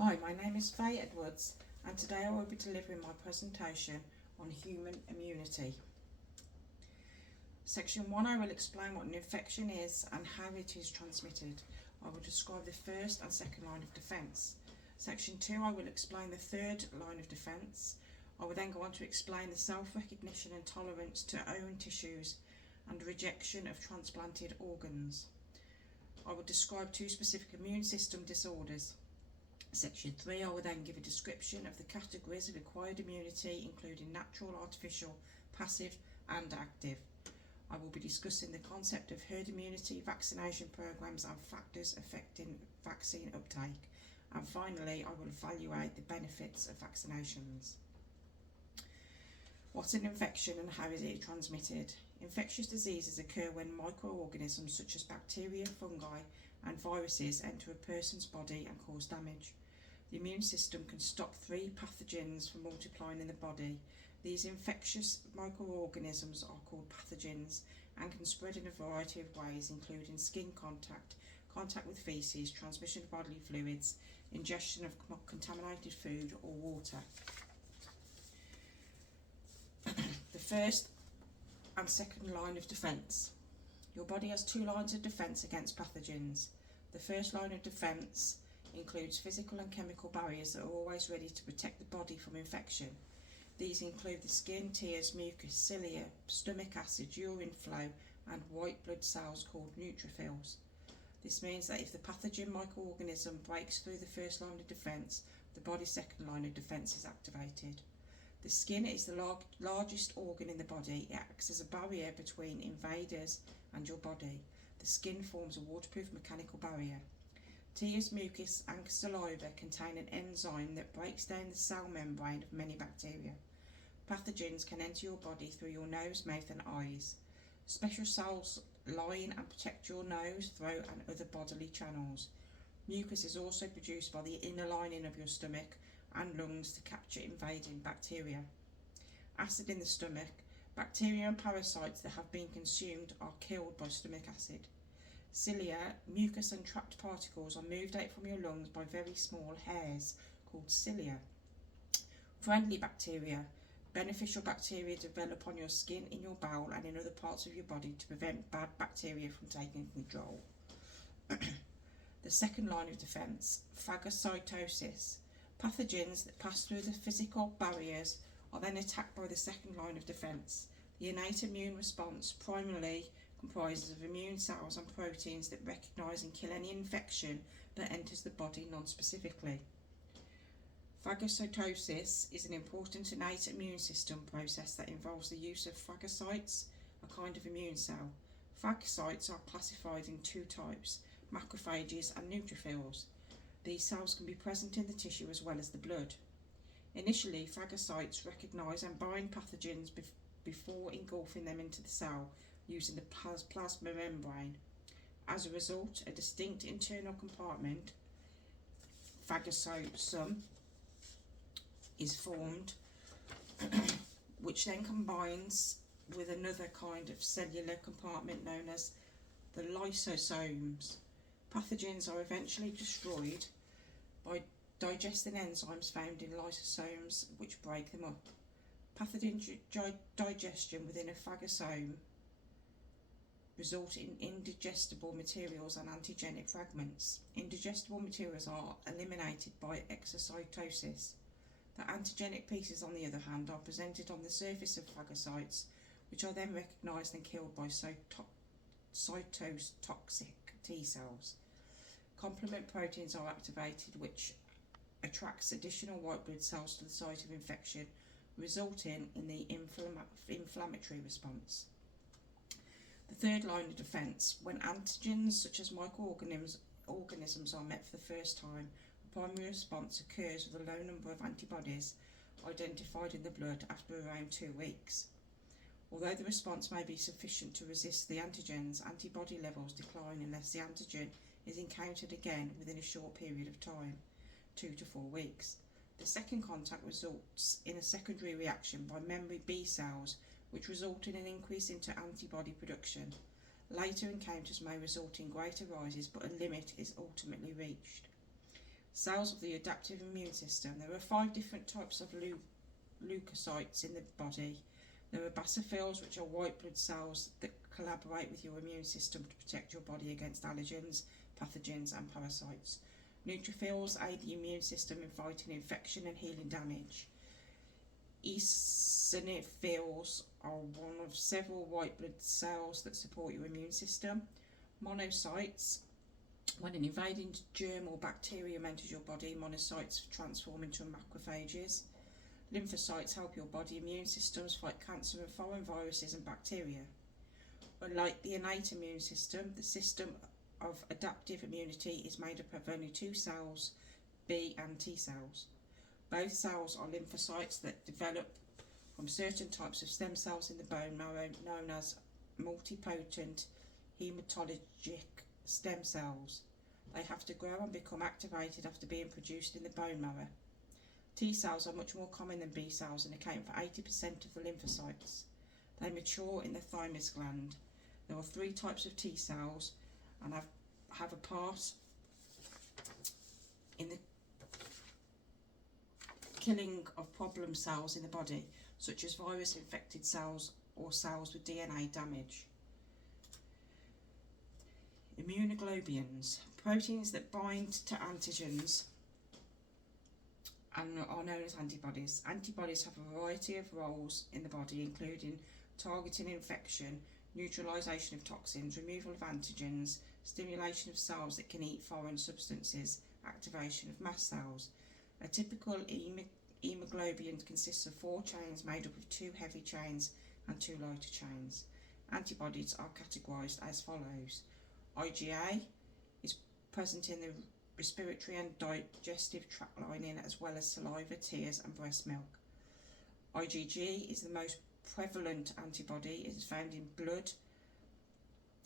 Hi, my name is Faye Edwards and today I will be delivering my presentation on human immunity. Section 1, I will explain what an infection is and how it is transmitted. I will describe the first and second line of defence. Section 2, I will explain the third line of defence. I will then go on to explain the self-recognition and tolerance to own tissues and rejection of transplanted organs. I will describe two specific immune system disorders. Section 3, I will then give a description of the categories of acquired immunity, including natural, artificial, passive and active. I will be discussing the concept of herd immunity, vaccination programs and factors affecting vaccine uptake. And finally, I will evaluate the benefits of vaccinations. What's an infection and how is it transmitted? Infectious diseases occur when microorganisms such as bacteria, fungi and viruses enter a person's body and cause damage. The immune system can stop three pathogens from multiplying in the body. These infectious microorganisms are called pathogens and can spread in a variety of ways, including skin contact, contact with faeces, transmission of bodily fluids, ingestion of contaminated food or water. The first and second line of defence. Your body has two lines of defence against pathogens. The first line of defence includes physical and chemical barriers that are always ready to protect the body from infection. These include the skin, tears, mucus, cilia, stomach acid, urine flow and white blood cells called neutrophils. This means that if the pathogen microorganism breaks through the first line of defence, the body's second line of defence is activated. The skin is the largest organ in the body. It acts as a barrier between invaders and your body. The skin forms a waterproof mechanical barrier. Tears, mucus and saliva contain an enzyme that breaks down the cell membrane of many bacteria. Pathogens can enter your body through your nose, mouth and eyes. Special cells line and protect your nose, throat and other bodily channels. Mucus is also produced by the inner lining of your stomach and lungs to capture invading bacteria. Acid in the stomach. Bacteria and parasites that have been consumed are killed by stomach acid. Cilia, mucus and trapped particles are moved out from your lungs by very small hairs called cilia. Friendly bacteria. Beneficial bacteria develop on your skin, in your bowel and in other parts of your body to prevent bad bacteria from taking control. The second line of defence, phagocytosis. Pathogens that pass through the physical barriers are then attacked by the second line of defence. The innate immune response primarily comprises of immune cells and proteins that recognise and kill any infection that enters the body non-specifically. Phagocytosis is an important innate immune system process that involves the use of phagocytes, a kind of immune cell. Phagocytes are classified in two types, macrophages and neutrophils. These cells can be present in the tissue as well as the blood. Initially, phagocytes recognise and bind pathogens before engulfing them into the cell using the plasma membrane. As a result, a distinct internal compartment, phagosome, is formed, which then combines with another kind of cellular compartment known as the lysosomes. Pathogens are eventually destroyed by digesting enzymes found in lysosomes which break them up. Pathogen digestion within a phagosome result in indigestible materials and antigenic fragments. Indigestible materials are eliminated by exocytosis. The antigenic pieces, on the other hand, are presented on the surface of phagocytes, which are then recognised and killed by cytotoxic T cells. Complement proteins are activated, which attracts additional white blood cells to the site of infection, resulting in the inflammatory response. The third line of defence, when antigens such as microorganisms are met for the first time, a primary response occurs with a low number of antibodies identified in the blood after around 2 weeks. Although the response may be sufficient to resist the antigens, antibody levels decline unless the antigen is encountered again within a short period of time, 2 to 4 weeks. The second contact results in a secondary reaction by memory B cells, which result in an increase into antibody production. Later encounters may result in greater rises, but a limit is ultimately reached. Cells of the adaptive immune system. There are 5 different types of leukocytes in the body. There are basophils, which are white blood cells that collaborate with your immune system to protect your body against allergens, pathogens and parasites. Neutrophils aid the immune system in fighting infection and healing damage. Eosinophils are one of several white blood cells that support your immune system. Monocytes, when an invading germ or bacterium enters your body, monocytes transform into macrophages. Lymphocytes help your body immune systems fight cancer and foreign viruses and bacteria. Unlike the innate immune system, the system of adaptive immunity is made up of only 2 cells, B and T cells. Both cells are lymphocytes that develop from certain types of stem cells in the bone marrow known as multipotent hematologic stem cells. They have to grow and become activated after being produced in the bone marrow. T cells are much more common than B cells and account for 80% of the lymphocytes. They mature in the thymus gland. There are 3 types of T cells and have a part in the killing of problem cells in the body, such as virus infected cells or cells with DNA damage. Immunoglobulins, proteins that bind to antigens and are known as antibodies. Antibodies have a variety of roles in the body, including targeting infection, neutralisation of toxins, removal of antigens, stimulation of cells that can eat foreign substances, activation of mast cells. A typical hemoglobin consists of 4 chains made up of 2 heavy chains and 2 lighter chains. Antibodies are categorised as follows. IgA is present in the respiratory and digestive tract lining, as well as saliva, tears and breast milk. IgG is the most prevalent antibody. It is found in blood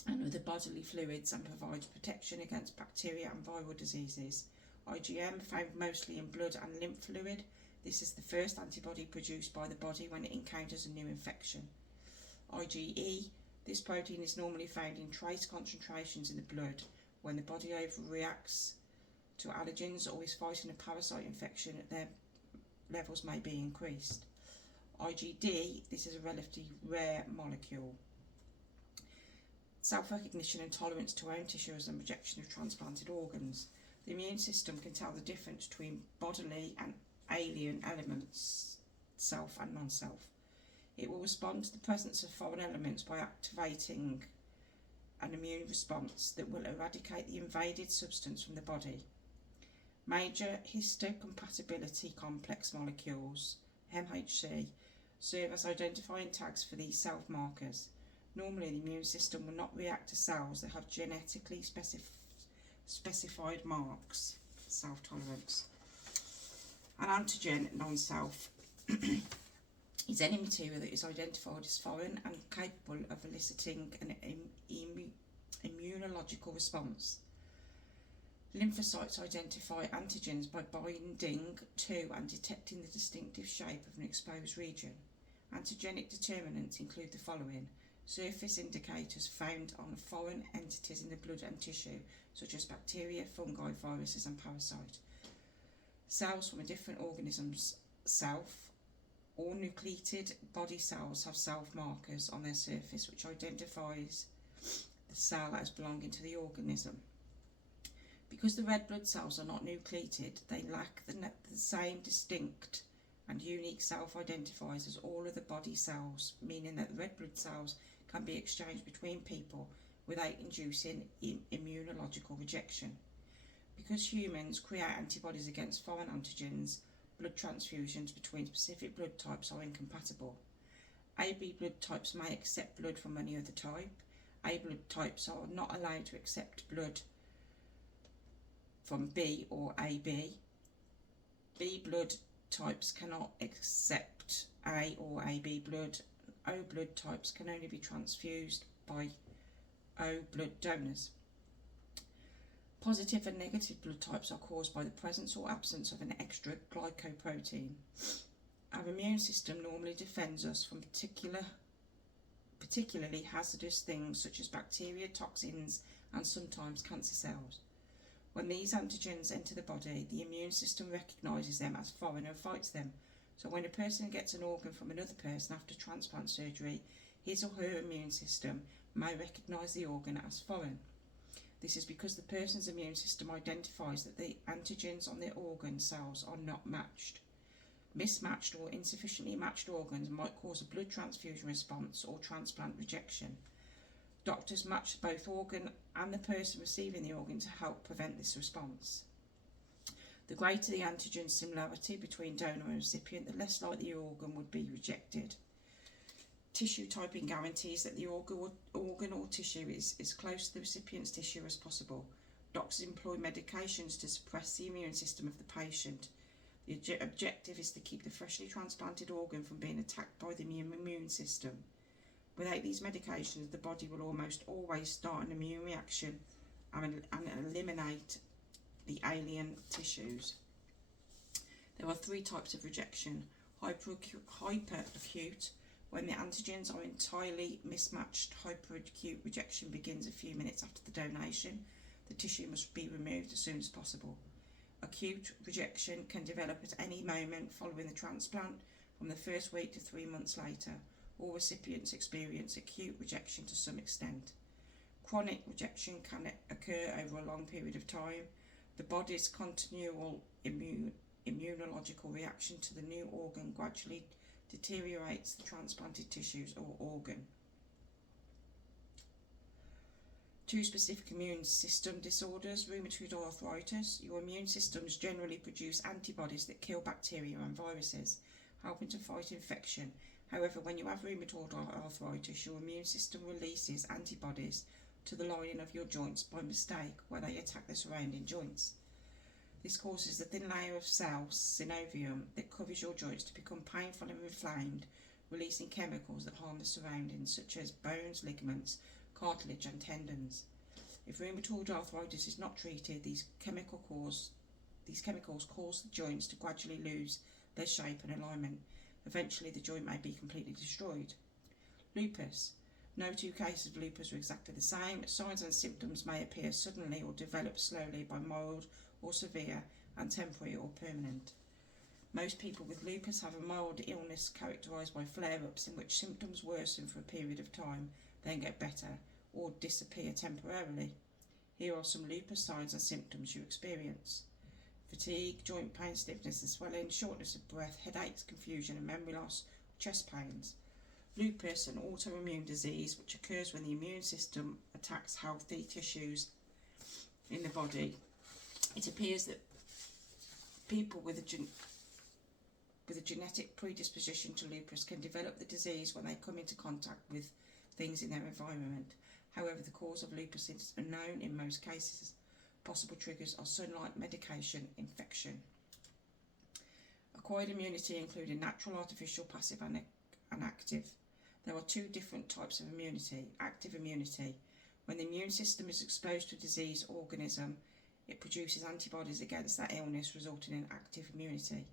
and other bodily fluids and provides protection against bacteria and viral diseases. IgM found mostly in blood and lymph fluid. This is the first antibody produced by the body when it encounters a new infection. IgE, this protein is normally found in trace concentrations in the blood. When the body overreacts to allergens or is fighting a parasite infection, their levels may be increased. IgD, this is a relatively rare molecule. Self-recognition and tolerance to own tissues and rejection of transplanted organs. The immune system can tell the difference between bodily and alien elements, self and non-self. It will respond to the presence of foreign elements by activating an immune response that will eradicate the invaded substance from the body. Major histocompatibility complex molecules, MHC, serve as identifying tags for these self-markers. Normally, the immune system will not react to cells that have genetically specified marks. Self-tolerance. An antigen, non-self, is any material that is identified as foreign and capable of eliciting an immunological response. Lymphocytes identify antigens by binding to and detecting the distinctive shape of an exposed region. Antigenic determinants include the following: surface indicators found on foreign entities in the blood and tissue, such as bacteria, fungi, viruses and parasites. Cells from a different organism's self. All nucleated body cells have self-markers on their surface which identifies the cell as belonging to the organism. Because the red blood cells are not nucleated, they lack the same distinct and unique self-identifiers as all other body cells, meaning that the red blood cells can be exchanged between people without inducing immunological rejection. Because humans create antibodies against foreign antigens, blood transfusions between specific blood types are incompatible. AB blood types may accept blood from any other type. A blood types are not allowed to accept blood from B or AB. B blood types cannot accept A or AB blood. O blood types can only be transfused by O blood donors. Positive and negative blood types are caused by the presence or absence of an extra glycoprotein. Our immune system normally defends us from particularly hazardous things such as bacteria, toxins, and sometimes cancer cells. When these antigens enter the body, the immune system recognises them as foreign and fights them. So when a person gets an organ from another person after transplant surgery, his or her immune system may recognise the organ as foreign. This is because the person's immune system identifies that the antigens on their organ cells are not matched. Mismatched or insufficiently matched organs might cause a blood transfusion response or transplant rejection. Doctors match both organ and the person receiving the organ to help prevent this response. The greater the antigen similarity between donor and recipient, the less likely the organ would be rejected. Tissue typing guarantees that the organ or tissue is as close to the recipient's tissue as possible. Doctors employ medications to suppress the immune system of the patient. The objective is to keep the freshly transplanted organ from being attacked by the immune system. Without these medications, the body will almost always start an immune reaction and eliminate the alien tissues. There are three types of rejection. Hyperacute, when the antigens are entirely mismatched. Hyperacute rejection begins a few minutes after the donation. The tissue must be removed as soon as possible. Acute rejection can develop at any moment following the transplant, from the first week to 3 months later. All recipients experience acute rejection to some extent. Chronic rejection can occur over a long period of time. The body's continual immunological reaction to the new organ gradually deteriorates the transplanted tissues or organ. 2 specific immune system disorders. Rheumatoid arthritis. Your immune systems generally produce antibodies that kill bacteria and viruses, helping to fight infection. However, when you have rheumatoid arthritis, your immune system releases antibodies to the lining of your joints by mistake, where they attack the surrounding joints. This causes the thin layer of cell, synovium, that covers your joints to become painful and inflamed, releasing chemicals that harm the surroundings, such as bones, ligaments, cartilage and tendons. If rheumatoid arthritis is not treated, these chemicals cause the joints to gradually lose their shape and alignment. Eventually, the joint may be completely destroyed. Lupus. No 2 cases of lupus are exactly the same. Signs and symptoms may appear suddenly or develop slowly by mild or severe and temporary or permanent. Most people with lupus have a mild illness characterised by flare-ups in which symptoms worsen for a period of time, then get better or disappear temporarily. Here are some lupus signs and symptoms you experience: fatigue, joint pain, stiffness and swelling, shortness of breath, headaches, confusion and memory loss, chest pains. Lupus, an autoimmune disease which occurs when the immune system attacks healthy tissues in the body. It appears that people with a genetic predisposition to lupus can develop the disease when they come into contact with things in their environment. However, the cause of lupus is unknown in most cases. Possible triggers are sunlight, medication, infection. Acquired immunity, including natural, artificial, passive and active. There are 2 different types of immunity. Active immunity. When the immune system is exposed to a disease organism, it produces antibodies against that illness, resulting in active immunity.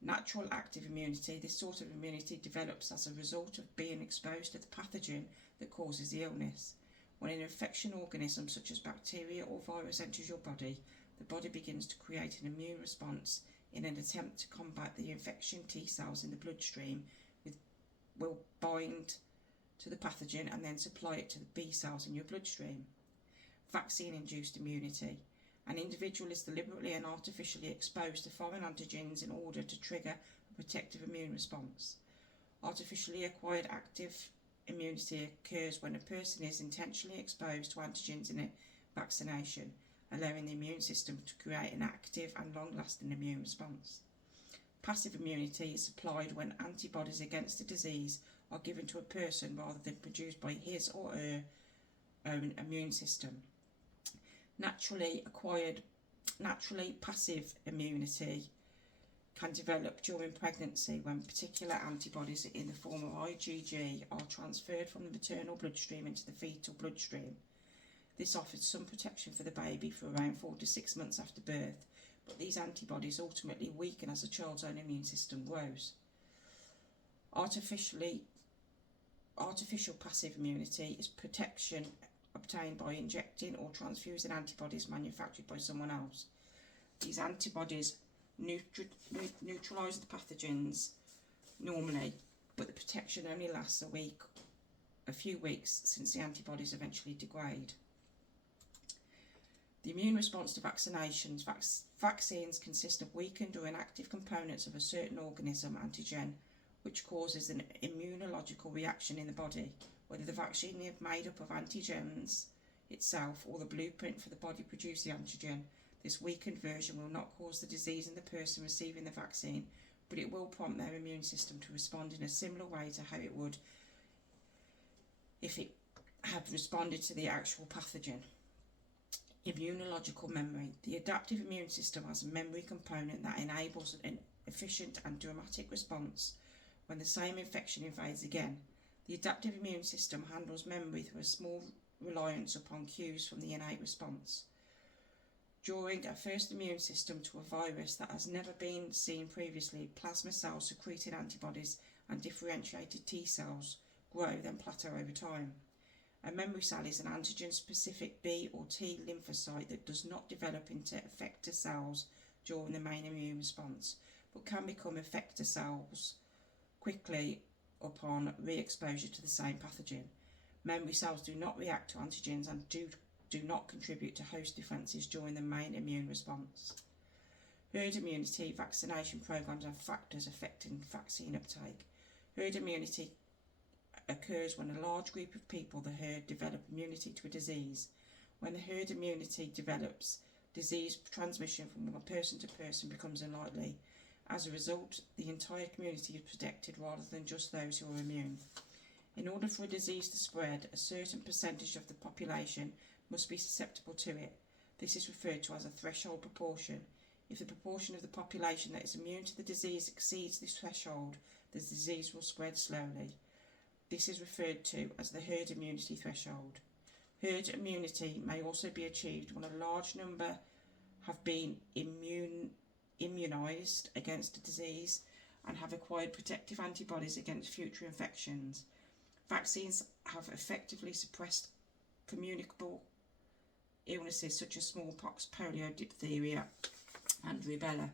Natural active immunity. This sort of immunity develops as a result of being exposed to the pathogen that causes the illness. When an infection organism such as bacteria or virus enters your body, the body begins to create an immune response in an attempt to combat the infection. T cells in the bloodstream will bind to the pathogen and then supply it to the B cells in your bloodstream. Vaccine-induced immunity. An individual is deliberately and artificially exposed to foreign antigens in order to trigger a protective immune response. Artificially acquired active immunity occurs when a person is intentionally exposed to antigens in a vaccination, allowing the immune system to create an active and long-lasting immune response. Passive immunity is supplied when antibodies against a disease are given to a person rather than produced by his or her own immune system. Naturally passive immunity can develop during pregnancy when particular antibodies in the form of IgG are transferred from the maternal bloodstream into the fetal bloodstream. This offers some protection for the baby for around 4 to 6 months after birth, but these antibodies ultimately weaken as the child's own immune system grows. Artificial passive immunity is protection obtained by injecting or transfusing antibodies manufactured by someone else. These antibodies neutralise the pathogens normally, but the protection only lasts a few weeks, since the antibodies eventually degrade. The immune response to vaccinations. Vaccines consist of weakened or inactive components of a certain organism antigen, which causes an immunological reaction in the body. Whether the vaccine is made up of antigens itself or the blueprint for the body to produce the antigen, this weakened version will not cause the disease in the person receiving the vaccine, but it will prompt their immune system to respond in a similar way to how it would if it had responded to the actual pathogen. Immunological memory. The adaptive immune system has a memory component that enables an efficient and dramatic response when the same infection invades again. The adaptive immune system handles memory through a small reliance upon cues from the innate response. During a first immune system to a virus that has never been seen previously, plasma cells secreting antibodies and differentiated T cells grow, then plateau over time. A memory cell is an antigen-specific B or T lymphocyte that does not develop into effector cells during the main immune response, but can become effector cells quickly upon re-exposure to the same pathogen. Memory cells do not react to antigens and do not contribute to host defences during the main immune response. Herd immunity. Vaccination programs have factors affecting vaccine uptake. Herd immunity occurs when a large group of people, the herd, develop immunity to a disease. When the herd immunity develops, disease transmission from one person to person becomes unlikely. As a result, the entire community is protected rather than just those who are immune. In order for a disease to spread, a certain percentage of the population must be susceptible to it. This is referred to as a threshold proportion. If the proportion of the population that is immune to the disease exceeds this threshold, the disease will spread slowly. This is referred to as the herd immunity threshold. Herd immunity may also be achieved when a large number have been immunised against a disease and have acquired protective antibodies against future infections. Vaccines have effectively suppressed communicable illnesses such as smallpox, polio, diphtheria and rubella.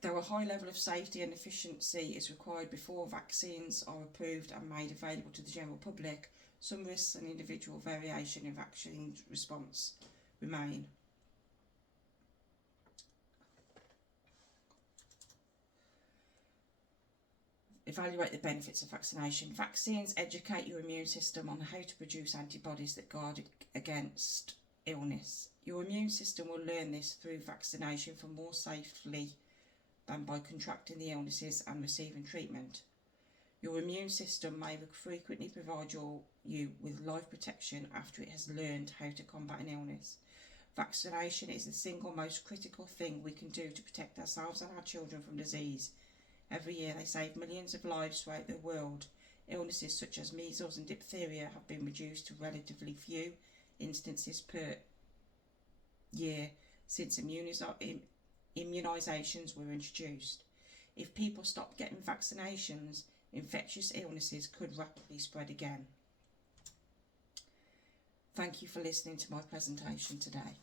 Though a high level of safety and efficiency is required before vaccines are approved and made available to the general public, some risks and individual variation in vaccine response remain. Evaluate the benefits of vaccination. Vaccines educate your immune system on how to produce antibodies that guard against illness. Your immune system will learn this through vaccination for more safely than by contracting the illnesses and receiving treatment. Your immune system may frequently provide you with life protection after it has learned how to combat an illness. Vaccination is the single most critical thing we can do to protect ourselves and our children from disease. Every year they save millions of lives throughout the world. Illnesses such as measles and diphtheria have been reduced to relatively few instances per year since immunisations were introduced. If people stopped getting vaccinations, infectious illnesses could rapidly spread again. Thank you for listening to my presentation today.